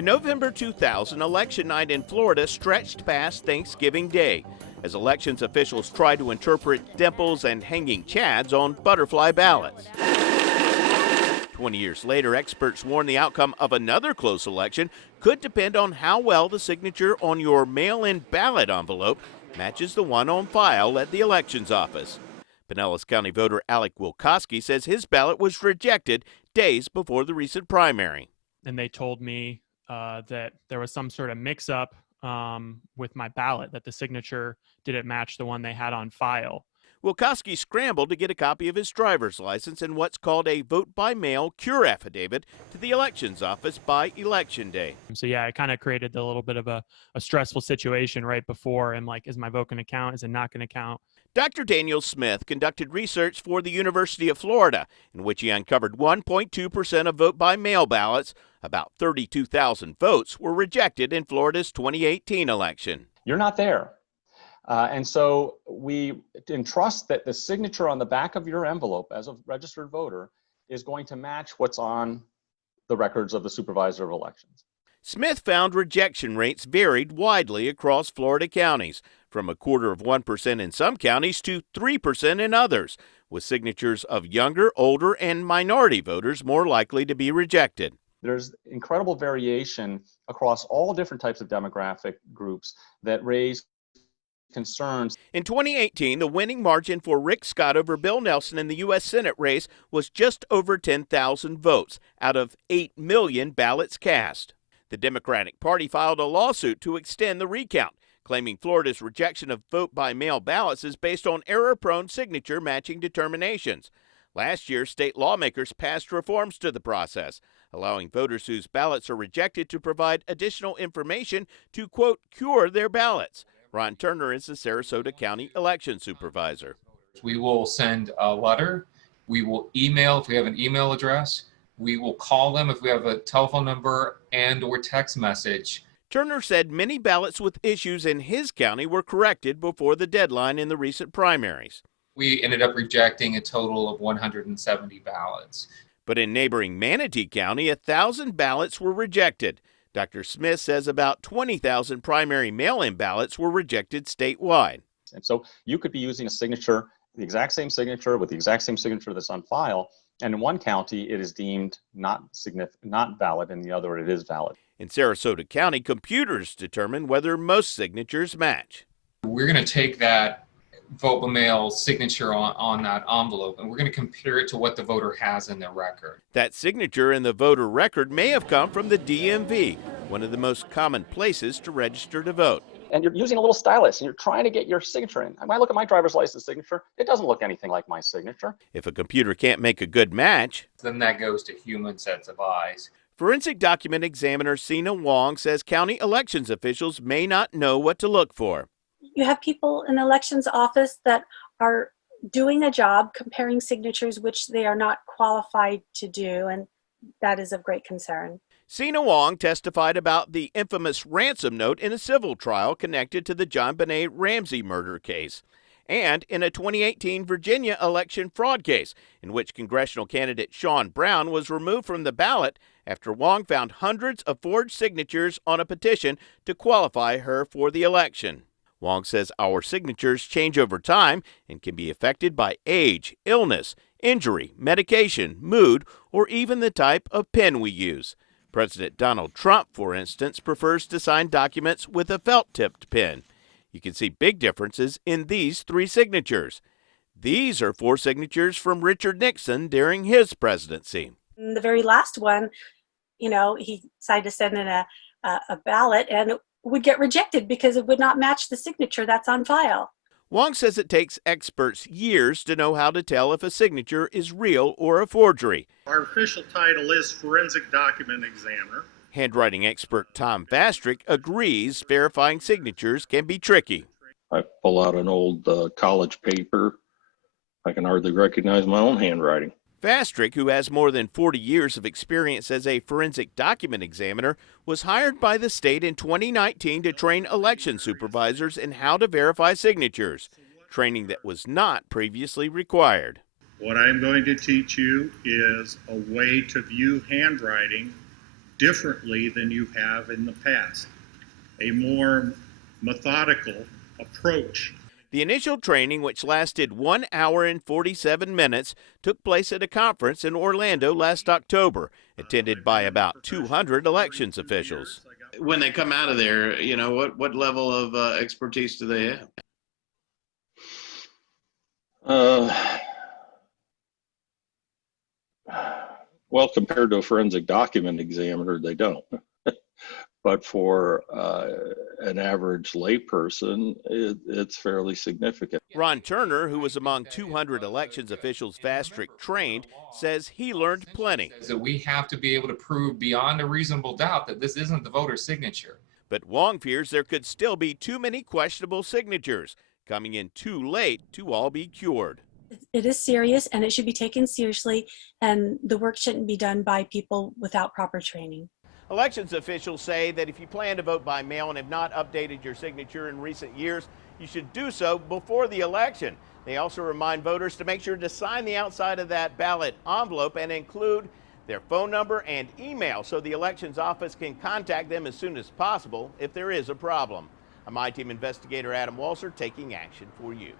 In November 2000, election night in Florida stretched past Thanksgiving Day as elections officials tried to interpret dimples and hanging chads on butterfly ballots. 20 years later, experts warn the outcome of another close election could depend on how well the signature on your mail-in ballot envelope matches the one on file at the elections office. Pinellas County voter Alec Wilkowski says his ballot was rejected days before the recent primary. And they told me that there was some sort of mix-up with my ballot, that the signature didn't match the one they had on file. Wilkowski scrambled to get a copy of his driver's license and what's called a vote-by-mail cure affidavit to the elections office by Election Day. So yeah, it kind of created a little bit of a stressful situation right before. And like, is my vote going to count? Is it not going to count? Dr. Daniel Smith conducted research for the University of Florida, in which he uncovered 1.2% of vote-by-mail ballots. About 32,000 votes were rejected in Florida's 2018 election. You're not there. And so we entrust that the signature on the back of your envelope as a registered voter is going to match what's on the records of the supervisor of elections. Smith found rejection rates varied widely across Florida counties, from 0.25% in some counties to 3% in others, with signatures of younger, older, and minority voters more likely to be rejected. There's incredible variation across all different types of demographic groups that raise concerns. In 2018, the winning margin for Rick Scott over Bill Nelson in the U.S. Senate race was just over 10,000 votes out of 8 million ballots cast. The Democratic Party filed a lawsuit to extend the recount, claiming Florida's rejection of vote-by-mail ballots is based on error-prone signature matching determinations. Last year, state lawmakers passed reforms to the process, allowing voters whose ballots are rejected to provide additional information to, quote, cure their ballots. Ron Turner is the Sarasota County election supervisor. We will send a letter. We will email if we have an email address. We will call them if we have a telephone number and or text message. Turner said many ballots with issues in his county were corrected before the deadline in the recent primaries. We ended up rejecting a total of 170 ballots. But in neighboring Manatee County, 1,000 ballots were rejected. Dr. Smith says about 20,000 primary mail-in ballots were rejected statewide. And so you could be using a signature, the exact same signature with the exact same signature that's on file, and in one county it is deemed not valid, in the other it is valid. In Sarasota County, computers determine whether most signatures match. We're going to take that vote by mail signature on that envelope, and we're going to compare it to what the voter has in their record. That signature in the voter record may have come from the DMV, one of the most common places to register to vote. And you're using a little stylus and you're trying to get your signature in. When I look at my driver's license signature, it doesn't look anything like my signature. If a computer can't make a good match, then that goes to human sets of eyes. Forensic document examiner Sina Wong says county elections officials may not know what to look for. You have people in the elections office that are doing a job comparing signatures which they are not qualified to do, and that is of great concern. Sina Wong testified about the infamous ransom note in a civil trial connected to the John Benet Ramsey murder case, and in a 2018 Virginia election fraud case in which congressional candidate Sean Brown was removed from the ballot after Wong found hundreds of forged signatures on a petition to qualify her for the election. Wong says our signatures change over time and can be affected by age, illness, injury, medication, mood, or even the type of pen we use. President Donald Trump, for instance, prefers to sign documents with a felt-tipped pen. You can see big differences in these 3 signatures. These are 4 signatures from Richard Nixon during his presidency. In the very last one, he decided to send in a ballot, and it would get rejected because it would not match the signature that's on file. Wong says it takes experts years to know how to tell if a signature is real or a forgery. Our official title is Forensic Document Examiner. Handwriting expert Tom Vastrick agrees verifying signatures can be tricky. I pull out an old college paper. I can hardly recognize my own handwriting. Vastrick, who has more than 40 years of experience as a forensic document examiner, was hired by the state in 2019 to train election supervisors in how to verify signatures, training that was not previously required. What I'm going to teach you is a way to view handwriting differently than you have in the past. A more methodical approach. The initial training, which lasted 1 hour and 47 minutes, took place at a conference in Orlando last October, attended by about 200 elections officials. When they come out of there, you know, what level of expertise do they have? Well, compared to a forensic document examiner, they don't. But for an average layperson, it's fairly significant. Ron Turner, who was among 200 elections officials Vastric trained, says he learned plenty. That we have to be able to prove beyond a reasonable doubt that this isn't the voter's signature. But Wong fears there could still be too many questionable signatures, coming in too late to all be cured. It is serious and it should be taken seriously, and the work shouldn't be done by people without proper training. Elections officials say that if you plan to vote by mail and have not updated your signature in recent years, you should do so before the election. They also remind voters to make sure to sign the outside of that ballot envelope and include their phone number and email so the elections office can contact them as soon as possible if there is a problem. I'm I-Team investigator Adam Walser taking action for you.